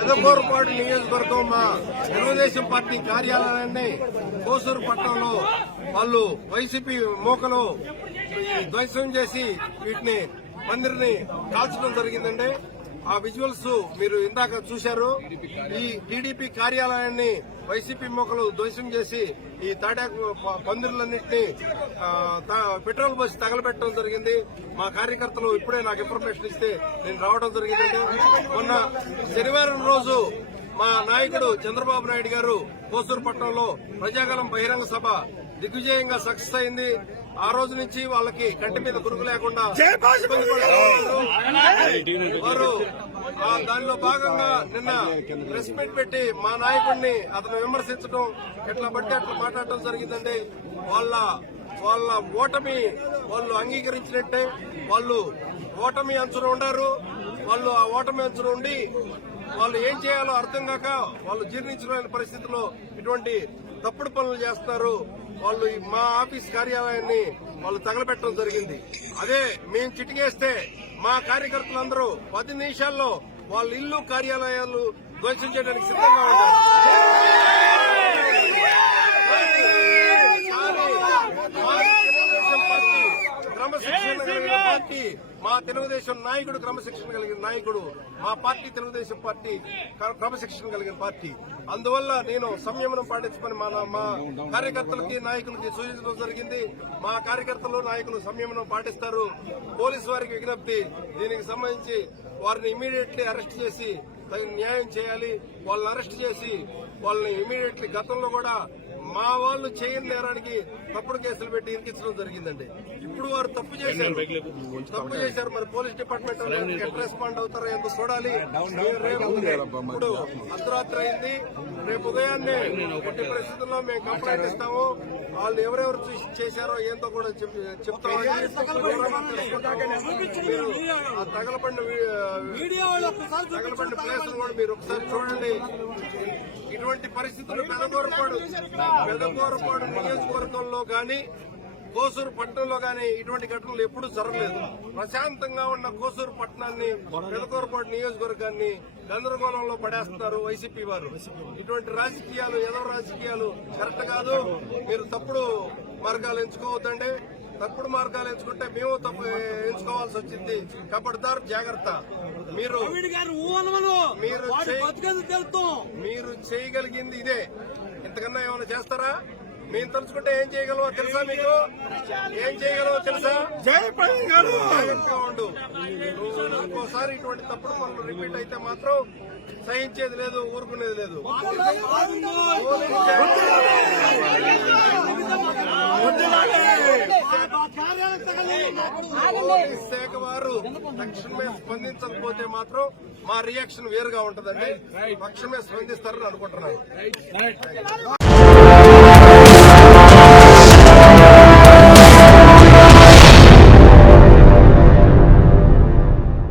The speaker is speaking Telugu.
పెదకూరుపాడు నియోజకవర్గం మా తెలుగుదేశం పార్టీ కార్యాలయాన్ని కోసూరు పట్టణంలో వాళ్ళు వైసీపీ మూకలు ధ్వంసం చేసి వీటిని మందిరిని కాల్చడం జరిగిందండి. ఆ విజువల్స్ మీరు ఇందాక చూశారు. ఈ టీడీపీ కార్యాలయాన్ని వైసీపీ మూకలు ధ్వంసం చేసి ఈ తాటాకు పందిరులన్నింటినీ పెట్రోల్ బస్సు తగలబెట్టడం జరిగింది. మా కార్యకర్తలు ఇప్పుడే నాకు ఇన్ఫర్మేషన్ ఇస్తే నేను రావడం జరిగిందండి. మొన్న శనివారం రోజు మా నాయకుడు చంద్రబాబు నాయుడు గారు కోసూరు పట్టణంలో ప్రజాగలం బహిరంగ సభ దిగ్విజయంగా సక్సెస్ అయింది. ఆ రోజు నుంచి వాళ్ళకి కంటి మీద గురుగు లేకుండా వారు దానిలో భాగంగా నిన్న ప్రెస్ మీట్ పెట్టి మా నాయకుడిని అతను విమర్శించడం ఎట్లా బట్టి అట్లా మాట్లాడటం జరిగిందండి. వాళ్ళ ఓటమి వాళ్ళు అంగీకరించినట్టే. వాళ్ళు ఓటమి అంచున ఉండారు. వాళ్ళు ఆ ఓటమి అంచున ఉండి వాళ్ళు ఏం చేయాలో అర్థం కాక వాళ్ళు జీర్ణించలేని పరిస్థితిలో ఇటువంటి తప్పుడు పనులు చేస్తున్నారు. వాళ్ళు మా ఆఫీస్ కార్యాలయాన్ని వాళ్ళు తగలబెట్టడం జరిగింది. అదే మేము చిటికేస్తే మా కార్యకర్తలందరూ 10 నిమిషాల్లో వాళ్ళ ఇల్లు కార్యాలయాలు ధ్వంసం చేయడానికి సిద్ధంగా ఉన్నారు. క్రమశిక్షణ కలిగిన పార్టీ మా తెలుగుదేశం నాయకుడు, క్రమశిక్షణ కలిగిన నాయకుడు. మా పార్టీ తెలుగుదేశం పార్టీ క్రమశిక్షణ కలిగిన పార్టీ. అందువల్ల నేను సంయమనం పాటించమని మా కార్యకర్తలకి నాయకులకి సూచించడం జరిగింది. మా కార్యకర్తలు నాయకులు సంయమనం పాటిస్తారు. పోలీసు వారికి విజ్ఞప్తి, దీనికి సంబంధించి వారిని ఇమీడియట్లీ అరెస్ట్ చేసి తగిన న్యాయం చేయాలి. వాళ్ళని అరెస్ట్ చేసి వాళ్ళని ఇమీడియట్లీ గతంలో కూడా మా వాళ్ళు చేయని నేరానికి తప్పుడు కేసులు పెట్టి ఇరికించడం జరిగిందండి. ఇప్పుడు వారు తప్పు చేశారు. మరి పోలీస్ డిపార్ట్మెంట్ ఎట్లా రెస్పాండ్ అవుతారో ఎందుకు చూడాలి. ఇప్పుడు అర్ధరాత్రి అయింది. రేపు ఉదయాన్నే ఎట్టి పరిస్థితుల్లో మేము కంప్లైంట్ ఇస్తాము. వాళ్ళు ఎవరెవరు చేశారో ఏంటో కూడా చెప్తామని మీరు ఆ తగలబడిన ప్లేస్ కూడా మీరు ఒకసారి చూడండి. ఇటువంటి పరిస్థితులు పెదకూరుపాడు నియోజకవర్గంలో గాని కోసూరు పట్టణంలో గాని ఇటువంటి ఘటనలు ఎప్పుడూ జరగలేదు. ప్రశాంతంగా ఉన్న కోసూరు పట్టణాన్ని, పెదకూరుపాడు నియోజకవర్గాన్ని గందరగోళంలో పడేస్తున్నారు వైసీపీ వారు. ఇటువంటి రాజకీయాలు, ఏదో రాజకీయాలు కరెక్ట్ కాదు. మీరు తప్పుడు మార్గాలు ఎంచుకోవద్దండి. తప్పుడు మార్గాలు ఎంచుకుంటే మేము తప్పు ఎంచుకోవాల్సి వచ్చింది. కబడ్దార్, జాగ్రత్త. మీరు చేయగలిగింది ఇదే. ఇంతకన్నా ఏమైనా చేస్తారా? మేము తలుచుకుంటే ఏం చేయగలవో తెలుసా? మీకు ఏం చేయగలవో తెలుసా? జాగ్రత్తగా ఉండు. ఇంకోసారి ఇటువంటి తప్పుడు పనులు రిపీట్ అయితే మాత్రం సహించేది లేదు, ఊరుకునేది లేదు. పోలీస్ శాఖ వారు తక్షణమే స్పందించకపోతే మాత్రం మా రియాక్షన్ వేరుగా ఉంటుందండి. తక్షణమే స్పందిస్తారని అనుకుంటున్నాను.